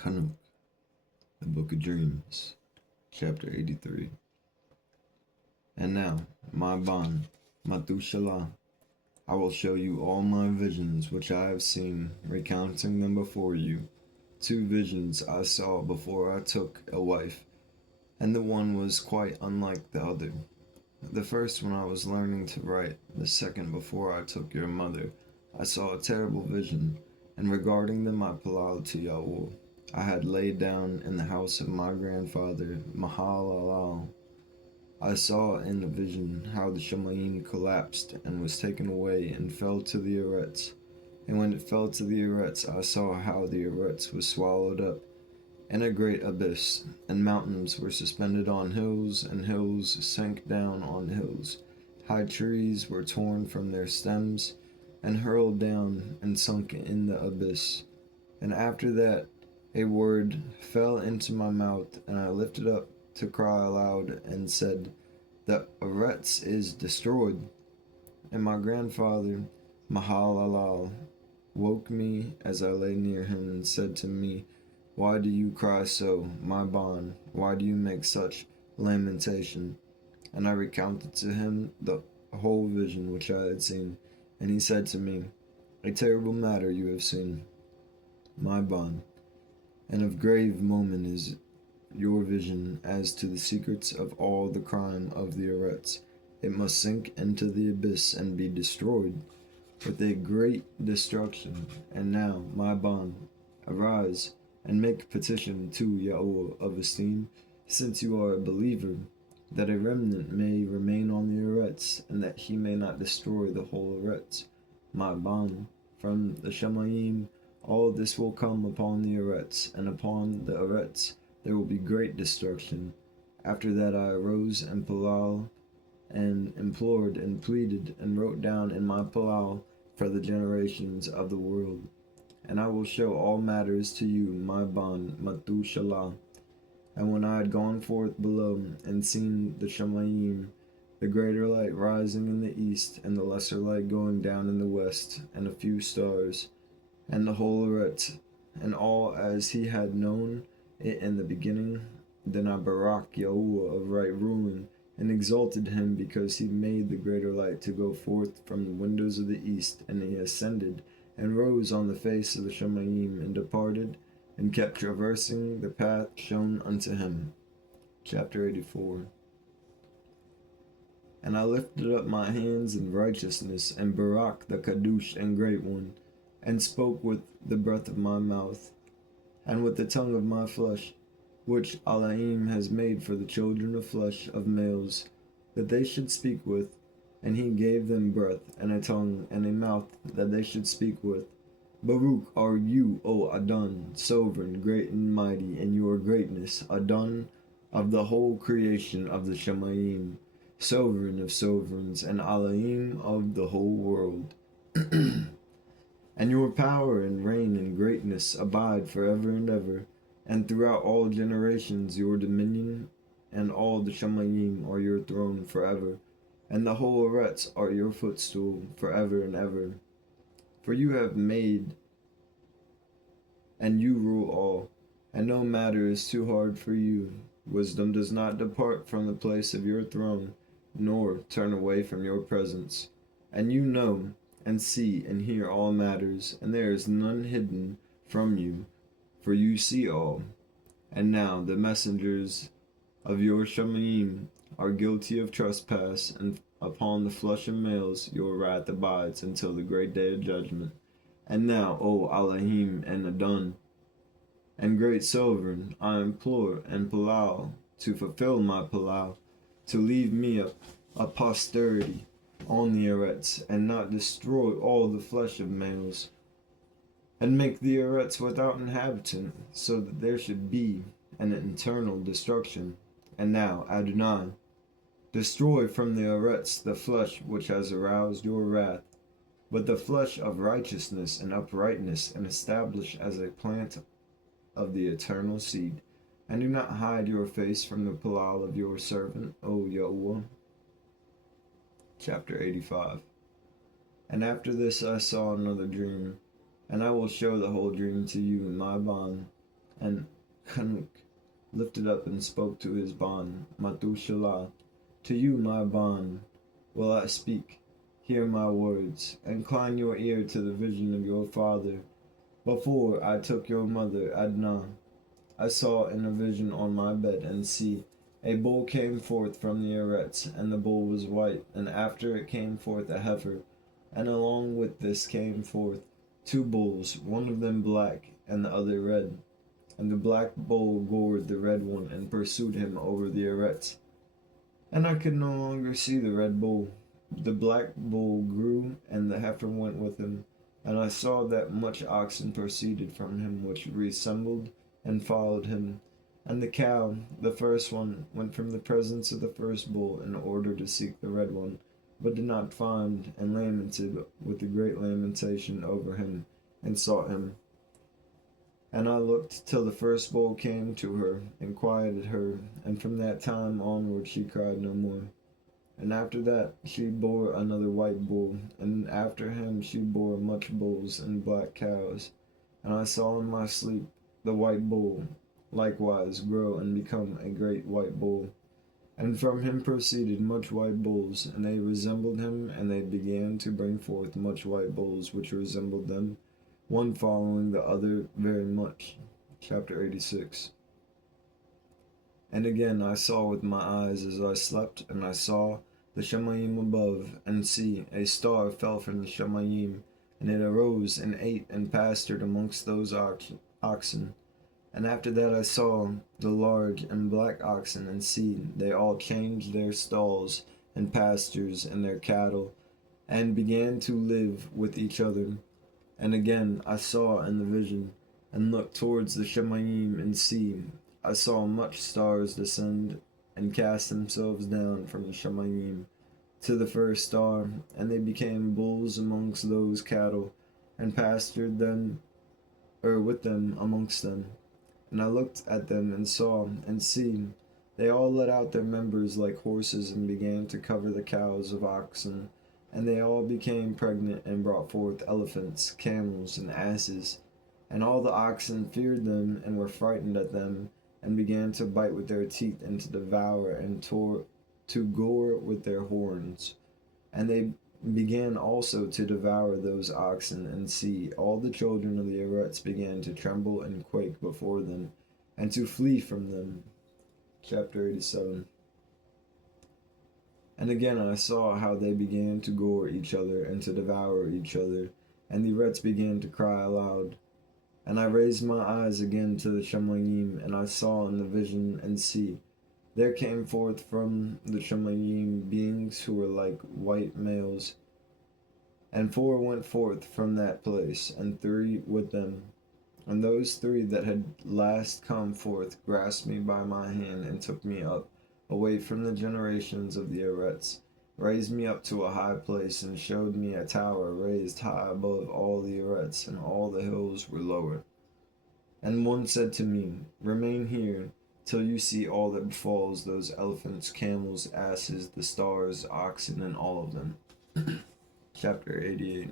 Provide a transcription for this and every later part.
Chanuk, the Book of Dreams, Chapter 83. And now, my bond, Matushala, I will show you all my visions which I have seen, recounting them before you. 2 visions I saw before I took a wife, and the one was quite unlike the other. The first when I was learning to write, the second before I took your mother. I saw a terrible vision, and regarding them I applied to Yahweh. I had laid down in the house of my grandfather, Mahalalal. I saw in the vision how the Shemaim collapsed and was taken away and fell to the Eretz. And when it fell to the Eretz, I saw how the Eretz was swallowed up in a great abyss, and mountains were suspended on hills, and hills sank down on hills. High trees were torn from their stems, and hurled down and sunk in the abyss. And after that, a word fell into my mouth, and I lifted up to cry aloud, and said, The Eretz is destroyed. And my grandfather, Mahalalal, woke me as I lay near him, and said to me, Why do you cry so, my bond? Why do you make such lamentation? And I recounted to him the whole vision which I had seen. And he said to me, A terrible matter you have seen, my bond, and of grave moment is your vision as to the secrets of all the crime of the Eretz. It must sink into the abyss and be destroyed with a great destruction. And now, my bond, arise and make petition to Yahweh of esteem, since you are a believer, that a remnant may remain on the Eretz, and that he may not destroy the whole Eretz. My bond, from the Shemaim, all this will come upon the Eretz, and upon the Eretz there will be great destruction. After that I arose and Palal, and implored and pleaded, and wrote down in my Palal for the generations of the world. And I will show all matters to you, my bond, Matushala. And when I had gone forth below, and seen the Shemaim, the greater light rising in the east, and the lesser light going down in the west, and a few stars, and the whole Eretz, and all as he had known it in the beginning, then I barak Yahuwah of right ruling, and exalted him because he made the greater light to go forth from the windows of the east, and he ascended, and rose on the face of the Shemaim, and departed, and kept traversing the path shown unto him. Chapter 84. And I lifted up my hands in righteousness, and barak the Kadush and Great One, and spoke with the breath of my mouth, and with the tongue of my flesh, which Elohim has made for the children of flesh of males, that they should speak with, and he gave them breath, and a tongue, and a mouth, that they should speak with. Baruch are you, O Adon, sovereign, great and mighty, in your greatness, Adon of the whole creation of the Shemaim, sovereign of sovereigns, and Elohim of the whole world. And your power and reign and greatness abide forever and ever, and throughout all generations your dominion and all the Shemaim are your throne forever, and the whole Eretz are your footstool forever and ever. For you have made, and you rule all, and no matter is too hard for you. Wisdom does not depart from the place of your throne, nor turn away from your presence. And you know, and see, and hear all matters, and there is none hidden from you, for you see all. And now the messengers of your Shemaim are guilty of trespass, and upon the flesh of males your wrath abides until the great day of judgment. And now, O Elohim and Adon, and great sovereign, I implore and Palal to fulfill my Palal, to leave me a posterity on the Eretz, and not destroy all the flesh of males, and make the Eretz without inhabitant, so that there should be an eternal destruction. And now, Adonai, destroy from the Eretz the flesh which has aroused your wrath, but the flesh of righteousness and uprightness, and establish as a plant of the eternal seed. And do not hide your face from the Palal of your servant, O Yahuwah. Chapter 85. And after this I saw another dream, and I will show the whole dream to you, my bond. And Chanuk lifted up and spoke to his bond, Matushala. To you, my bond, will I speak. Hear my words. Incline your ear to the vision of your father. Before I took your mother, Adnah, I saw in a vision on my bed, and see, a bull came forth from the arets, and the bull was white, and after it came forth a heifer, and along with this came forth two bulls, one of them black, and the other red. And the black bull gored the red one, and pursued him over the arets. And I could no longer see the red bull. The black bull grew, and the heifer went with him. And I saw that much oxen proceeded from him, which resembled and followed him. And the cow, the first one, went from the presence of the first bull in order to seek the red one, but did not find, and lamented with a great lamentation over him, and sought him. And I looked till the first bull came to her, and quieted her, and from that time onward she cried no more. And after that she bore another white bull, and after him she bore much bulls and black cows. And I saw in my sleep the white bull likewise grow and become a great white bull. And from him proceeded much white bulls, and they resembled him, and they began to bring forth much white bulls which resembled them, one following the other very much. Chapter 86. And again I saw with my eyes as I slept, and I saw the Shemayim above, and see, a star fell from the Shemayim, and it arose and ate and pastured amongst those oxen. And after that I saw the large and black oxen, and see, they all changed their stalls and pastures and their cattle, and began to live with each other. And again I saw in the vision, and looked towards the Shemayim, and see, I saw much stars descend, and cast themselves down from the Shemayim to the first star, and they became bulls amongst those cattle, and pastured them, with them amongst them. And I looked at them, and saw, and see, they all let out their members like horses, and began to cover the cows of oxen. And they all became pregnant, and brought forth elephants, camels, and asses. And all the oxen feared them, and were frightened at them, and began to bite with their teeth, and to devour, and to gore with their horns. And they began also to devour those oxen, and see, all the children of the arets began to tremble and quake before them, and to flee from them. Chapter 87. And again I saw how they began to gore each other, and to devour each other, and the arets began to cry aloud. And I raised my eyes again to the Shemayim, and I saw in the vision, and see, there came forth from the Shemayim beings who were like white males. And 4 went forth from that place, and 3 with them. And those 3 that had last come forth grasped me by my hand, and took me up, away from the generations of the arets, raised me up to a high place, and showed me a tower raised high above all the arets, and all the hills were lower. And one said to me, Remain here, till you see all that befalls those elephants, camels, asses, the stars, oxen, and all of them. Chapter 88.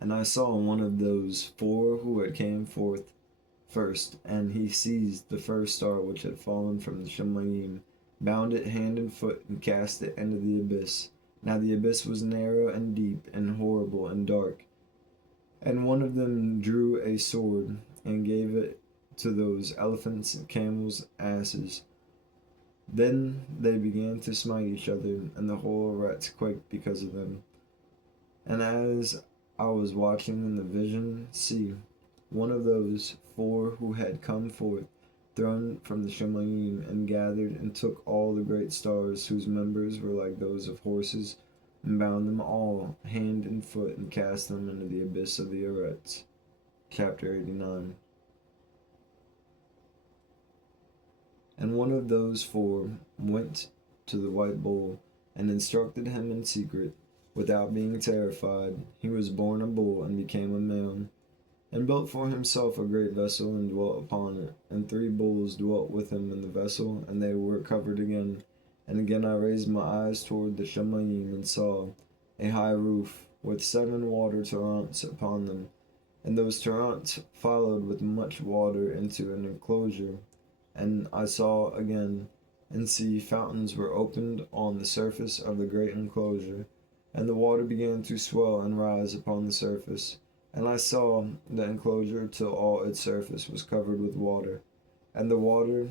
And I saw one of those 4 who had came forth first, and he seized the first star which had fallen from the Shemayim, bound it hand and foot, and cast it into the abyss. Now the abyss was narrow and deep, and horrible and dark. And one of them drew a sword, and gave it to those elephants, camels, asses. Then they began to smite each other, and the whole arets quaked because of them. And as I was watching in the vision, see, one of those 4 who had come forth, thrown from the Shemayim, and gathered and took all the great stars, whose members were like those of horses, and bound them all hand and foot, and cast them into the abyss of the arets. Chapter 89. And one of those 4 went to the white bull, and instructed him in secret, without being terrified. He was born a bull, and became a male, and built for himself a great vessel, and dwelt upon it. And 3 bulls dwelt with him in the vessel, and they were covered again. And again I raised my eyes toward the Shemayim, and saw a high roof, with 7 water torrents upon them, And those torrents followed with much water into an enclosure. And I saw again, and see, fountains were opened on the surface of the great enclosure, and the water began to swell and rise upon the surface. And I saw the enclosure till all its surface was covered with water, and the water,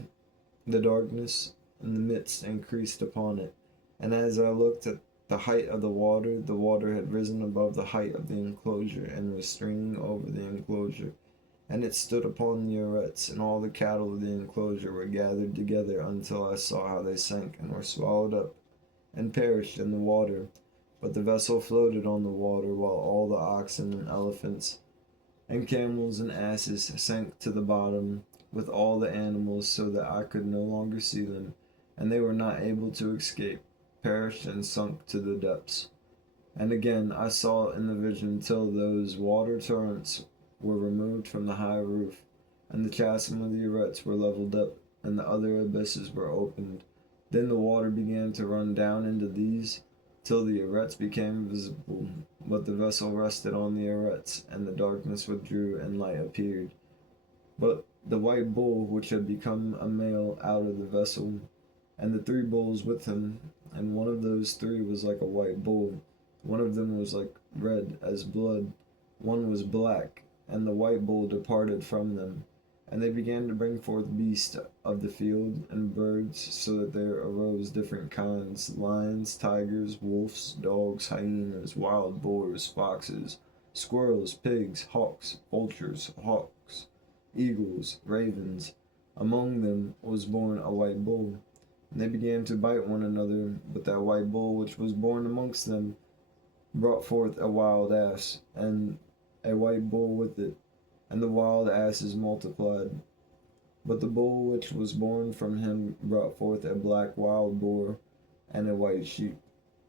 the darkness, and the mist increased upon it. And as I looked at the height of the water had risen above the height of the enclosure, and was streaming over the enclosure. And it stood upon the arets, and all the cattle of the enclosure were gathered together until I saw how they sank and were swallowed up, and perished in the water. But the vessel floated on the water, while all the oxen and elephants, and camels and asses sank to the bottom, with all the animals, so that I could no longer see them, and they were not able to escape, perished and sunk to the depths. And again I saw in the vision till those water torrents were removed from the high roof, and the chasm of the arets were leveled up, and the other abysses were opened. Then the water began to run down into these, till the arets became visible, but the vessel rested on the arets, and the darkness withdrew, and light appeared. But the white bull, which had become a male out of the vessel, and the 3 bulls with him, and one of those 3 was like a white bull, one of them was like red as blood, one was black, and the white bull departed from them. And they began to bring forth beasts of the field and birds, so that there arose different kinds: lions, tigers, wolves, dogs, hyenas, wild boars, foxes, squirrels, pigs, hawks, vultures, hawks, eagles, ravens. Among them was born a white bull. And they began to bite one another, but that white bull which was born amongst them brought forth a wild ass, and a white bull with it, and the wild asses multiplied. But the bull which was born from him brought forth a black wild boar, and a white sheep.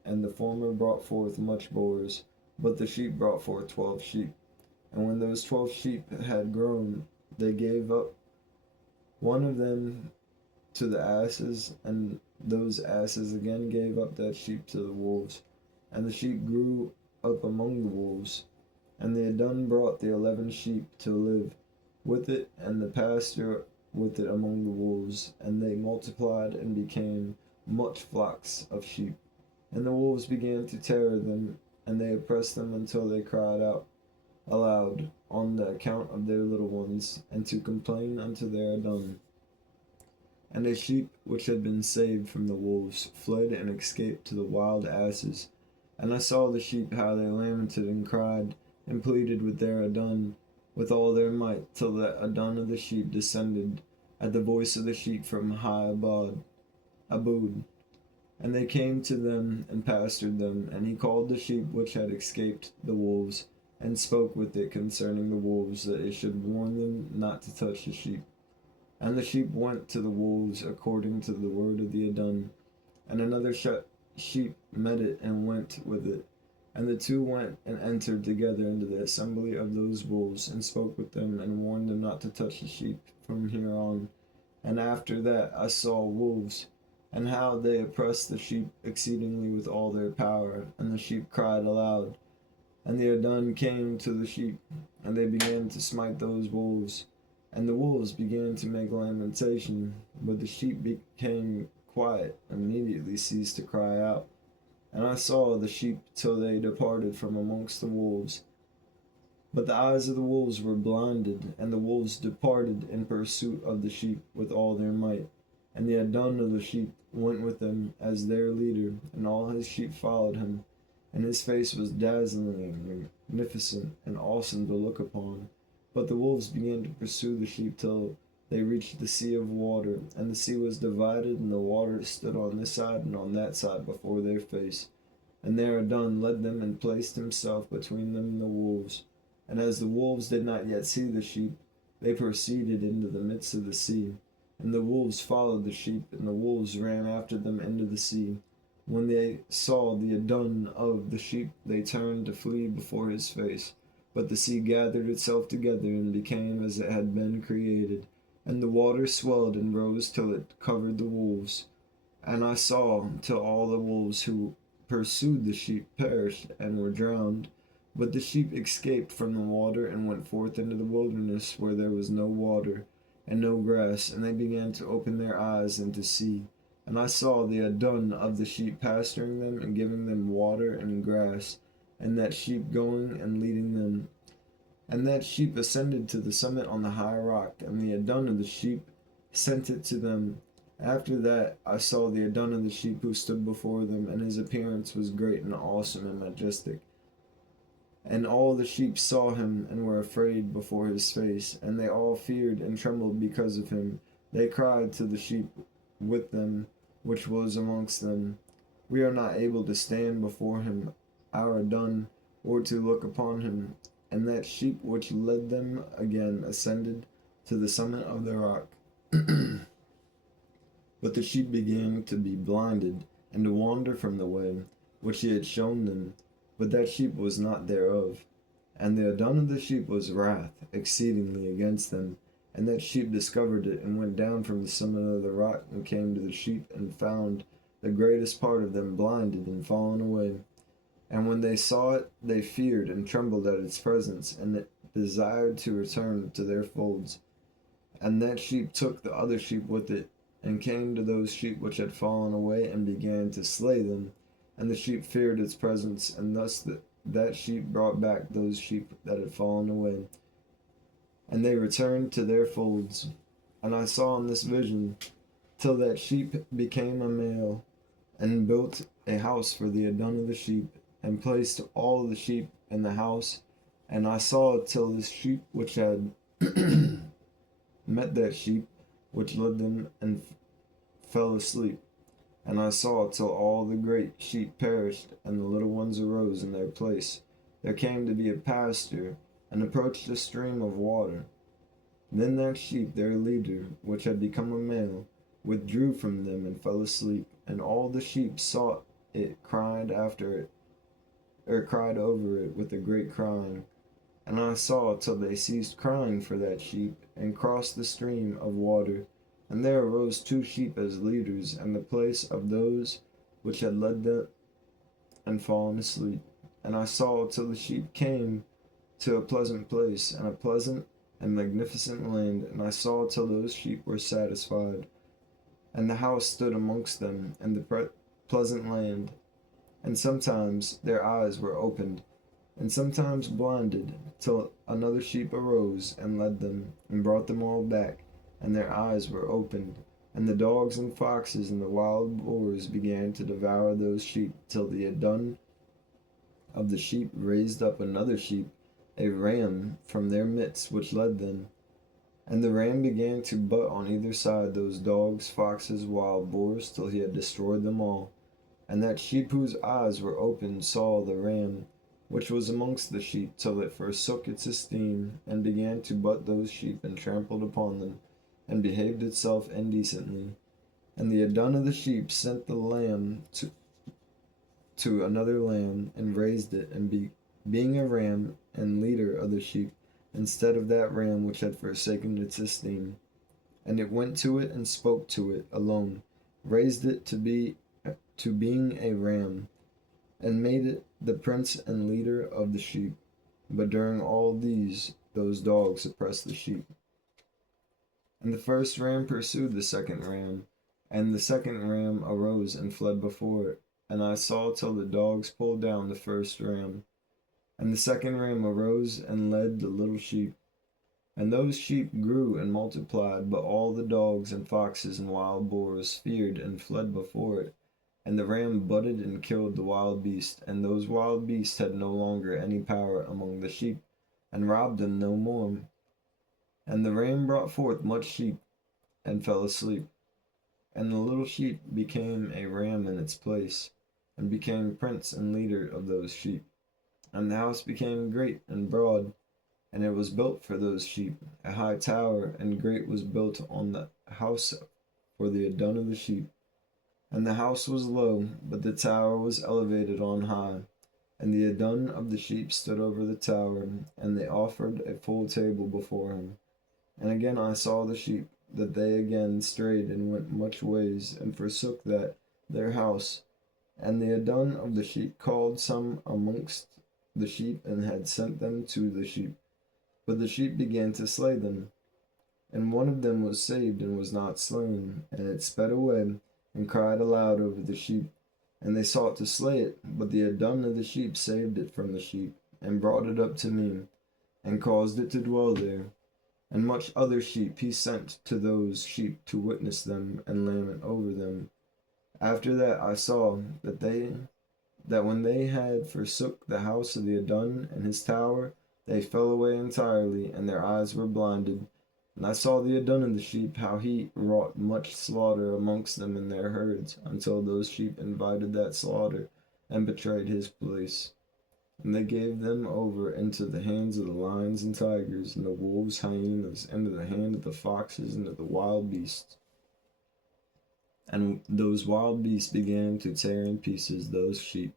And the former brought forth much boars, but the sheep brought forth 12 sheep. And when those 12 sheep had grown, they gave up one of them to the asses, and those asses again gave up that sheep to the wolves. And the sheep grew up among the wolves. And they had done brought the 11 sheep to live with it, and the pasture with it among the wolves. And they multiplied and became much flocks of sheep. And the wolves began to tear them, and they oppressed them until they cried out aloud on the account of their little ones, and to complain unto their Adon. And a sheep which had been saved from the wolves fled and escaped to the wild asses. And I saw the sheep how they lamented and cried, and pleaded with their Adon with all their might, till the Adon of the sheep descended at the voice of the sheep from high abode. And they came to them and pastured them, and he called the sheep which had escaped the wolves, and spoke with it concerning the wolves, that it should warn them not to touch the sheep. And the sheep went to the wolves according to the word of the Adon. And another sheep met it and went with it. And the 2 went and entered together into the assembly of those wolves, and spoke with them, and warned them not to touch the sheep from here on. And after that I saw wolves, and how they oppressed the sheep exceedingly with all their power. And the sheep cried aloud. And the Adon came to the sheep, and they began to smite those wolves. And the wolves began to make lamentation, but the sheep became quiet, and immediately ceased to cry out. And I saw the sheep till they departed from amongst the wolves. But the eyes of the wolves were blinded, and the wolves departed in pursuit of the sheep with all their might. And the Adon of the sheep went with them as their leader, and all his sheep followed him. And his face was dazzling and magnificent and awesome to look upon. But the wolves began to pursue the sheep till they reached the sea of water, and the sea was divided, and the water stood on this side and on that side before their face. And their Adon led them and placed himself between them and the wolves. And as the wolves did not yet see the sheep, they proceeded into the midst of the sea. And the wolves followed the sheep, and the wolves ran after them into the sea. When they saw the Adon of the sheep, they turned to flee before his face. But the sea gathered itself together, and became as it had been created. And the water swelled and rose till it covered the wolves. And I saw till all the wolves who pursued the sheep perished and were drowned. But the sheep escaped from the water and went forth into the wilderness where there was no water and no grass, and they began to open their eyes and to see. And I saw the Adon of the sheep pasturing them and giving them water and grass, and that sheep going and leading them. And that sheep ascended to the summit on the high rock, and the Adon of the sheep sent it to them. After that I saw the Adon of the sheep who stood before them, and his appearance was great and awesome and majestic. And all the sheep saw him and were afraid before his face, and they all feared and trembled because of him. They cried to the sheep with them, which was amongst them, We are not able to stand before him, our Adon, or to look upon him. And that sheep which led them again ascended to the summit of the rock. But the sheep began to be blinded, and to wander from the way which he had shown them. But that sheep was not thereof. And the Adon of the sheep was wrath exceedingly against them. And that sheep discovered it, and went down from the summit of the rock, and came to the sheep, and found the greatest part of them blinded and fallen away. And when they saw it, they feared and trembled at its presence, and it desired to return to their folds. And that sheep took the other sheep with it, and came to those sheep which had fallen away, and began to slay them. And the sheep feared its presence, and thus that sheep brought back those sheep that had fallen away. And they returned to their folds. And I saw in this vision, till that sheep became a male, and built a house for the Adon of the sheep, and placed all the sheep in the house. And I saw till the sheep which had met that sheep which led them, and fell asleep. And I saw till all the great sheep perished, and the little ones arose in their place. There came to be a pasture, and approached a stream of water. Then that sheep, their leader, which had become a male, withdrew from them and fell asleep. And all the sheep saw it, cried after it, or cried over it with a great crying. And I saw till they ceased crying for that sheep, and crossed the stream of water. And there arose 2 sheep as leaders in the place of those which had led them and fallen asleep. And I saw till the sheep came to a pleasant place, and a pleasant and magnificent land. And I saw till those sheep were satisfied. And the house stood amongst them in the pleasant land. And sometimes their eyes were opened, and sometimes blinded, till another sheep arose and led them, and brought them all back, and their eyes were opened. And the dogs and foxes and the wild boars began to devour those sheep, till the Adon of the sheep raised up another sheep, a ram, from their midst, which led them. And the ram began to butt on either side those dogs, foxes, wild boars, till he had destroyed them all. And that sheep whose eyes were opened saw the ram, which was amongst the sheep, till it forsook its esteem, and began to butt those sheep, and trampled upon them, and behaved itself indecently. And the Adon of the sheep sent the lamb to another lamb, and raised it, and being a ram and leader of the sheep, instead of that ram which had forsaken its esteem. And it went to it and spoke to it alone, raised it to being a ram, and made it the prince and leader of the sheep. But during all those dogs oppressed the sheep. And the first ram pursued the second ram, and the second ram arose and fled before it. And I saw till the dogs pulled down the first ram. And the second ram arose and led the little sheep. And those sheep grew and multiplied, but all the dogs and foxes and wild boars feared and fled before it. And the ram butted and killed the wild beast, and those wild beasts had no longer any power among the sheep, and robbed them no more. And the ram brought forth much sheep, and fell asleep. And the little sheep became a ram in its place, and became prince and leader of those sheep. And the house became great and broad, and it was built for those sheep. A high tower and great was built on the house for the Adon of the sheep. And the house was low, but the tower was elevated on high. And the Adon of the sheep stood over the tower, and they offered a full table before him. And again I saw the sheep, that they again strayed and went much ways, and forsook their house. And the Adon of the sheep called some amongst the sheep and had sent them to the sheep. But the sheep began to slay them. And one of them was saved and was not slain, and it sped away and cried aloud over the sheep. And they sought to slay it, but the Adon of the sheep saved it from the sheep, and brought it up to me, and caused it to dwell there. And much other sheep he sent to those sheep to witness them and lament over them. After that I saw that when they had forsook the house of the Adon and his tower, they fell away entirely, and their eyes were blinded. And I saw the Adon of the sheep, how he wrought much slaughter amongst them in their herds, until those sheep invited that slaughter, and betrayed his place. And they gave them over into the hands of the lions and tigers, and the wolves, hyenas, into the hand of the foxes, and of the wild beasts. And those wild beasts began to tear in pieces those sheep.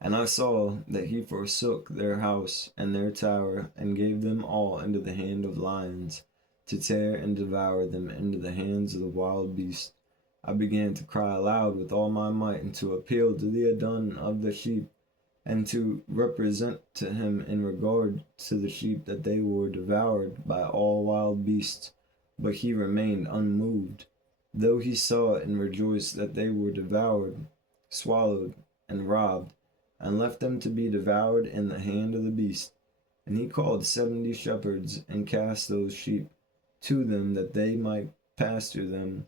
And I saw that he forsook their house and their tower, and gave them all into the hand of lions, to tear and devour them into the hands of the wild beasts. I began to cry aloud with all my might, and to appeal to the Adon of the sheep, and to represent to him in regard to the sheep that they were devoured by all wild beasts. But he remained unmoved, though he saw and rejoiced that they were devoured, swallowed, and robbed, and left them to be devoured in the hand of the beast. And he called 70 shepherds, and cast those sheep to them, that they might pasture them.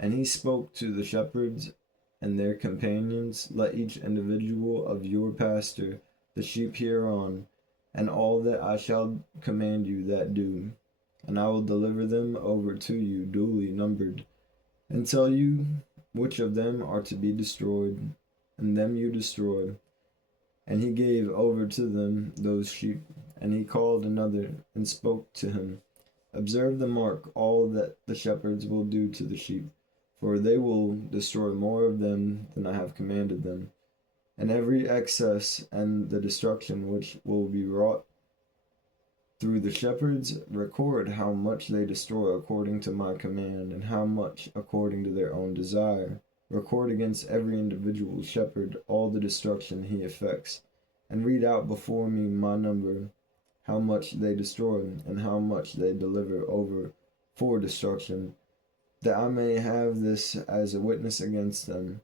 And he spoke to the shepherds and their companions, let each individual of your pasture the sheep hereon, and all that I shall command you that do. And I will deliver them over to you duly numbered, and tell you which of them are to be destroyed, and them you destroy. And he gave over to them those sheep. And he called another, and spoke to him, observe the mark all that the shepherds will do to the sheep, for they will destroy more of them than I have commanded them. And every excess and the destruction which will be wrought through the shepherds, record how much they destroy according to my command, and how much according to their own desire. Record against every individual shepherd all the destruction he effects, and read out before me my number, how much they destroy, and how much they deliver over for destruction, that I may have this as a witness against them,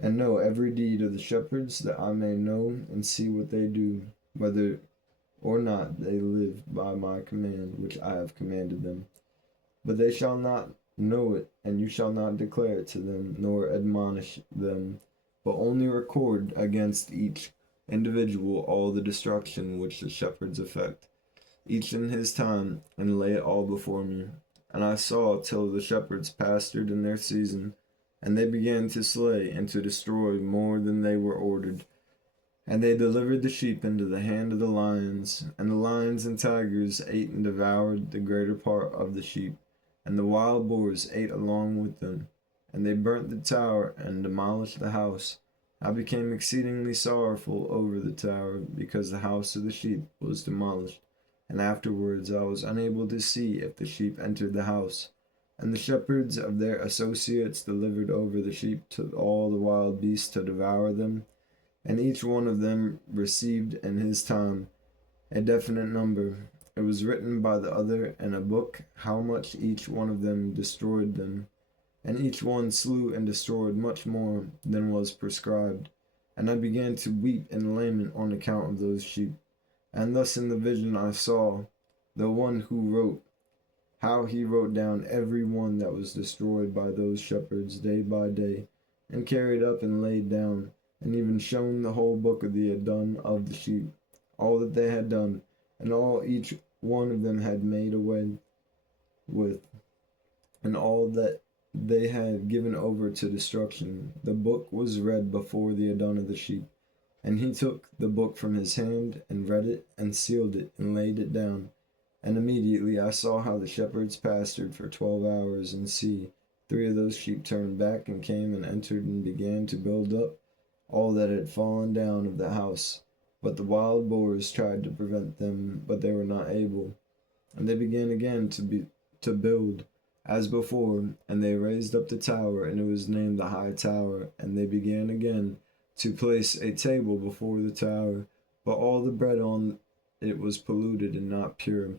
and know every deed of the shepherds, that I may know and see what they do, whether or not they live by my command which I have commanded them. But they shall not know it, and you shall not declare it to them, nor admonish them, but only record against each individual all the destruction which the shepherds effect, each in his time, and lay it all before me. And I saw till the shepherds pastured in their season, and they began to slay and to destroy more than they were ordered. And they delivered the sheep into the hand of the lions, and the lions and tigers ate and devoured the greater part of the sheep, and the wild boars ate along with them. And they burnt the tower and demolished the house. I became exceedingly sorrowful over the tower, because the house of the sheep was demolished. And afterwards I was unable to see if the sheep entered the house. And the shepherds of their associates delivered over the sheep to all the wild beasts to devour them. And each one of them received in his time a definite number. It was written by the other in a book how much each one of them destroyed them. And each one slew and destroyed much more than was prescribed. And I began to weep and lament on account of those sheep. And thus in the vision I saw the one who wrote, how he wrote down every one that was destroyed by those shepherds day by day, and carried up and laid down, and even shown the whole book of the Adon of the sheep, all that they had done, and all each one of them had made away with, and all that they had given over to destruction. The book was read before the Adon of the sheep. And he took the book from his hand, and read it, and sealed it, and laid it down. And immediately I saw how the shepherds pastured for 12 hours, and see, 3 of those sheep turned back, and came and entered, and began to build up all that had fallen down of the house. But the wild boars tried to prevent them, but they were not able. And they began again to build, as before, and they raised up the tower, and it was named the High Tower. And they began again to place a table before the tower, but all the bread on it was polluted and not pure.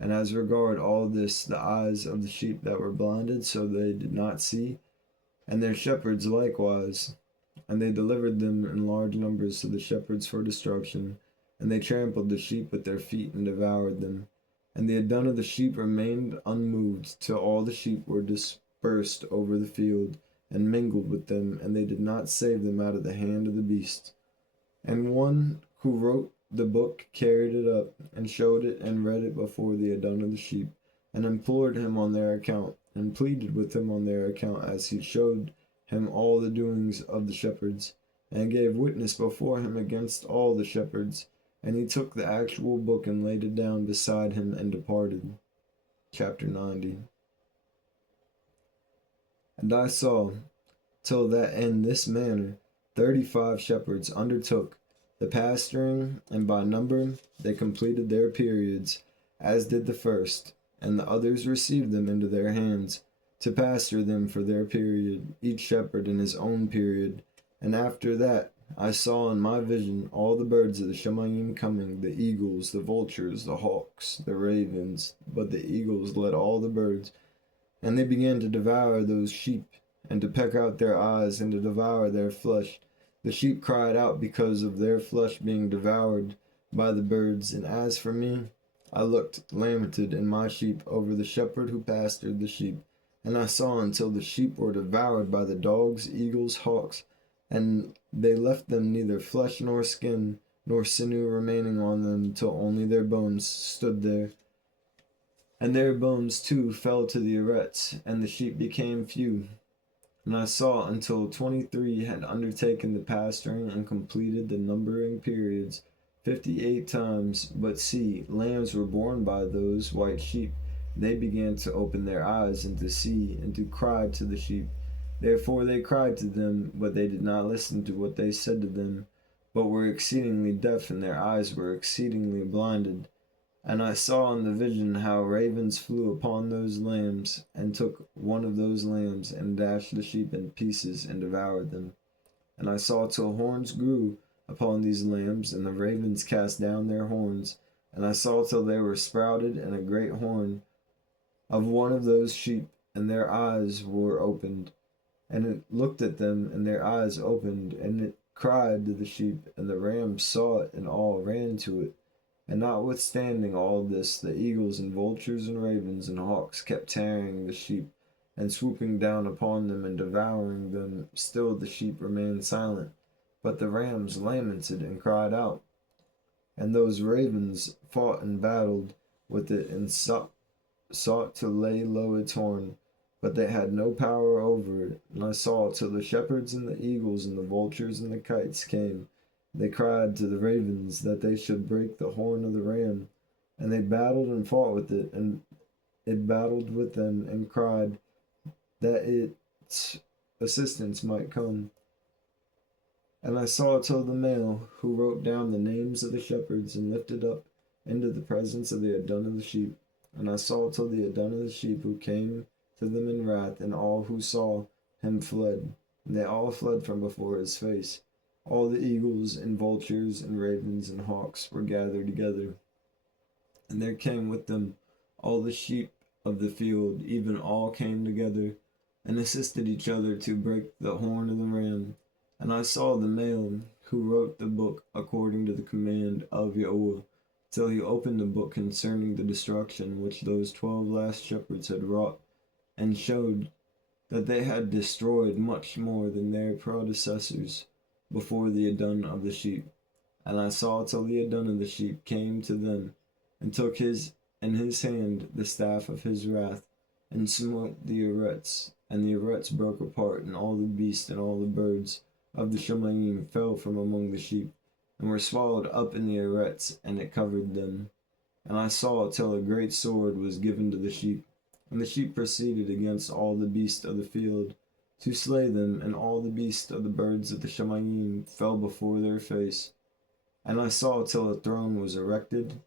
And as regard all this, the eyes of the sheep that were blinded, so they did not see, and their shepherds likewise. And they delivered them in large numbers to the shepherds for destruction, and they trampled the sheep with their feet and devoured them. And the dung of the sheep remained unmoved, till all the sheep were dispersed over the field, and mingled with them, and they did not save them out of the hand of the beast. And one who wrote the book carried it up, and showed it and read it before the dung of the sheep, and implored him on their account, and pleaded with him on their account, as he showed him all the doings of the shepherds, and gave witness before him against all the shepherds. And he took the actual book and laid it down beside him and departed. Chapter 90. And I saw, till that in this manner 35 shepherds undertook the pasturing, and by number they completed their periods, as did the first, and the others received them into their hands, to pasture them for their period, each shepherd in his own period. And after that I saw in my vision all the birds of the Shemayim coming, the eagles, the vultures, the hawks, the ravens. But the eagles led all the birds, and they began to devour those sheep, and to peck out their eyes, and to devour their flesh. The sheep cried out because of their flesh being devoured by the birds. And as for me, I looked lamented in my sheep over the shepherd who pastured the sheep. And I saw until the sheep were devoured by the dogs, eagles, hawks, and they left them neither flesh nor skin, nor sinew remaining on them, till only their bones stood there. And their bones too fell to the arets, and the sheep became few. And I saw until 23 had undertaken the pasturing and completed the numbering periods 58 times. But see, lambs were born by those white sheep. They began to open their eyes and to see, and to cry to the sheep. Therefore they cried to them, but they did not listen to what they said to them, but were exceedingly deaf, and their eyes were exceedingly blinded. And I saw in the vision how ravens flew upon those lambs, and took one of those lambs, and dashed the sheep in pieces, and devoured them. And I saw till horns grew upon these lambs, and the ravens cast down their horns. And I saw till they were sprouted, and a great horn of one of those sheep, and their eyes were opened. And it looked at them, and their eyes opened, and it cried to the sheep, and the rams saw it, and all ran to it. And notwithstanding all this, the eagles and vultures and ravens and hawks kept tearing the sheep, and swooping down upon them and devouring them. Still the sheep remained silent, but the rams lamented and cried out. And those ravens fought and battled with it, and sought to lay low its horn, but they had no power over it. And I saw till the shepherds and the eagles and the vultures and the kites came. They cried to the ravens that they should break the horn of the ram. And they battled and fought with it, and it battled with them, and cried that its assistance might come. And I saw till the male who wrote down the names of the shepherds, and lifted up into the presence of the dung of the sheep. And I saw till the dung of the sheep who came to them in wrath, and all who saw him fled. And they all fled from before his face. All the eagles and vultures and ravens and hawks were gathered together. And there came with them all the sheep of the field, even all came together, and assisted each other to break the horn of the ram. And I saw the male who wrote the book according to the command of Yahweh, till he opened the book concerning the destruction which those 12 last shepherds had wrought, and showed that they had destroyed much more than their predecessors before the dung of the sheep. And I saw till the dung of the sheep came to them, and took in his hand the staff of his wrath, and smote the arets, and the arets broke apart, and all the beasts and all the birds of the Shemayim fell from among the sheep, and were swallowed up in the arets, and it covered them. And I saw till a great sword was given to the sheep, and the sheep proceeded against all the beasts of the field, to slay them, and all the beasts of the birds of the Shemayim fell before their face. And I saw till a throne was erected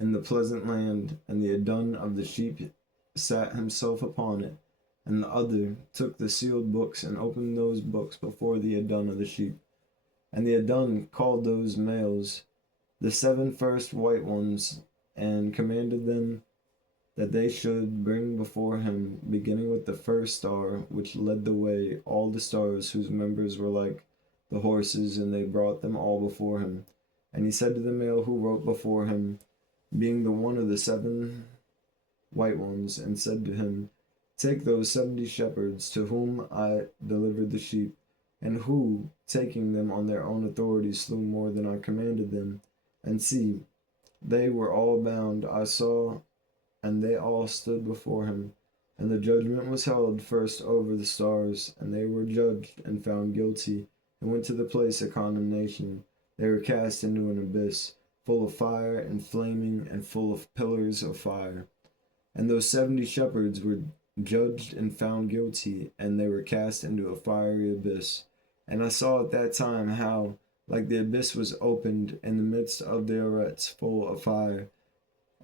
in the pleasant land, and the dung of the sheep sat himself upon it. And the other took the sealed books, and opened those books before the dung of the sheep. And the dung called those males the 7 first white ones, and commanded them that they should bring before him, beginning with the first star, which led the way, all the stars whose members were like the horses, and they brought them all before him. And he said to the male who wrote before him, being the one of the 7 white ones, and said to him, take those 70 shepherds to whom I delivered the sheep, and who, taking them on their own authority, slew more than I commanded them. And see, they were all bound, I saw, and they all stood before him. And the judgment was held first over the stars, and they were judged and found guilty, and went to the place of condemnation. They were cast into an abyss, full of fire and flaming, and full of pillars of fire. And those 70 shepherds were judged and found guilty, and they were cast into a fiery abyss. And I saw at that time how, like the abyss was opened in the midst of the arets full of fire.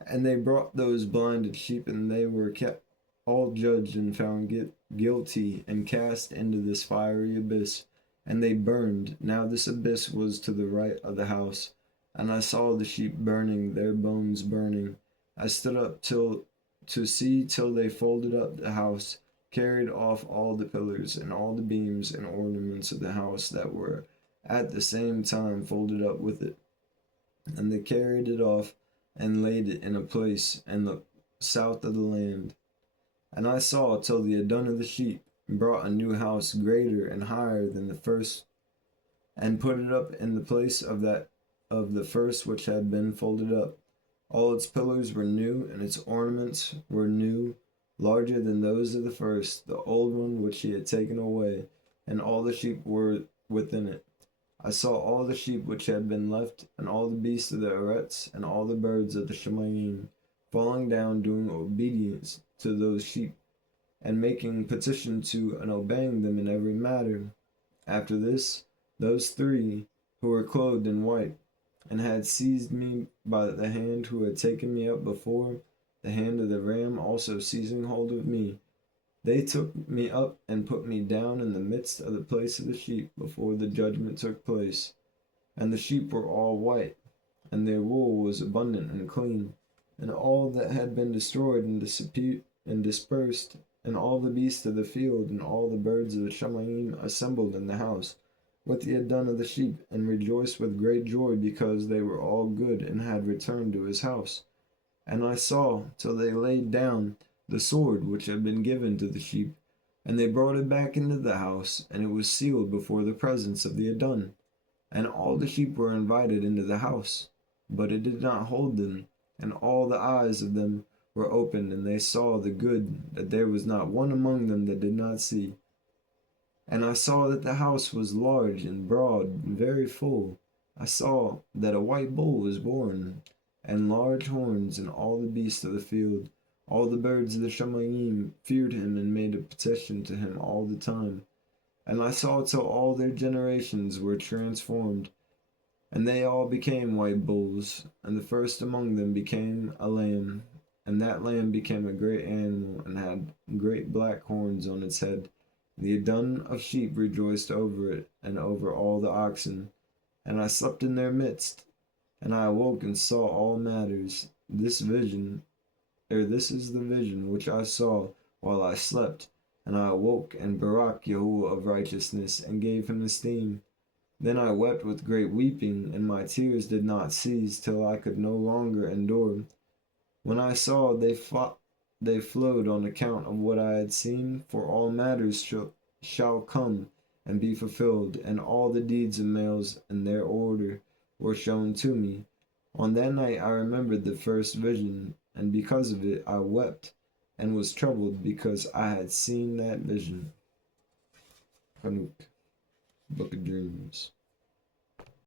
And they brought those blinded sheep, and they were kept all judged and found guilty, and cast into this fiery abyss. And they burned. Now this abyss was to the right of the house. And I saw the sheep burning, their bones burning. I stood up to see till they folded up the house, carried off all the pillars, and all the beams and ornaments of the house that were at the same time folded up with it. And they carried it off, and laid it in a place in the south of the land. And I saw till the Adon of the sheep brought a new house greater and higher than the first, and put it up in the place of the first which had been folded up. All its pillars were new, and its ornaments were new, larger than those of the first, the old one which he had taken away, and all the sheep were within it. I saw all the sheep which had been left, and all the beasts of the arets, and all the birds of the Shemayim, falling down, doing obedience to those sheep, and making petition to and obeying them in every matter. After this, those 3 who were clothed in white, and had seized me by the hand, who had taken me up before, the hand of the ram also seizing hold of me, they took me up and put me down in the midst of the place of the sheep before the judgment took place. And the sheep were all white, and their wool was abundant and clean. And all that had been destroyed and dispersed, and all the beasts of the field, and all the birds of the Shemayim assembled in the house, with the Adon of the sheep, and rejoiced with great joy, because they were all good, and had returned to his house. And I saw till they laid down the sword which had been given to the sheep, and they brought it back into the house, and it was sealed before the presence of the Adon. And all the sheep were invited into the house, but it did not hold them, and all the eyes of them were opened, and they saw the good, that there was not one among them that did not see. And I saw that the house was large and broad, and very full. I saw that a white bull was born, and large horns, and all the beasts of the field, all the birds of the Shemayim, feared him, and made a petition to him all the time. And I saw till all their generations were transformed, and they all became white bulls, and the first among them became a lamb, and that lamb became a great animal, and had great black horns on its head. The Adon of sheep rejoiced over it, and over all the oxen. And I slept in their midst, and I awoke and saw all matters. This is the vision which I saw while I slept. And I awoke and barak Yahuwah of righteousness, and gave him esteem. Then I wept with great weeping, and my tears did not cease till I could no longer endure. When I saw they flowed on account of what I had seen, for all matters shall come and be fulfilled, and all the deeds of males in their order were shown to me. On that night I remembered the first vision, and because of it I wept, and was troubled because I had seen that vision. Chanuk, Book of Dreams.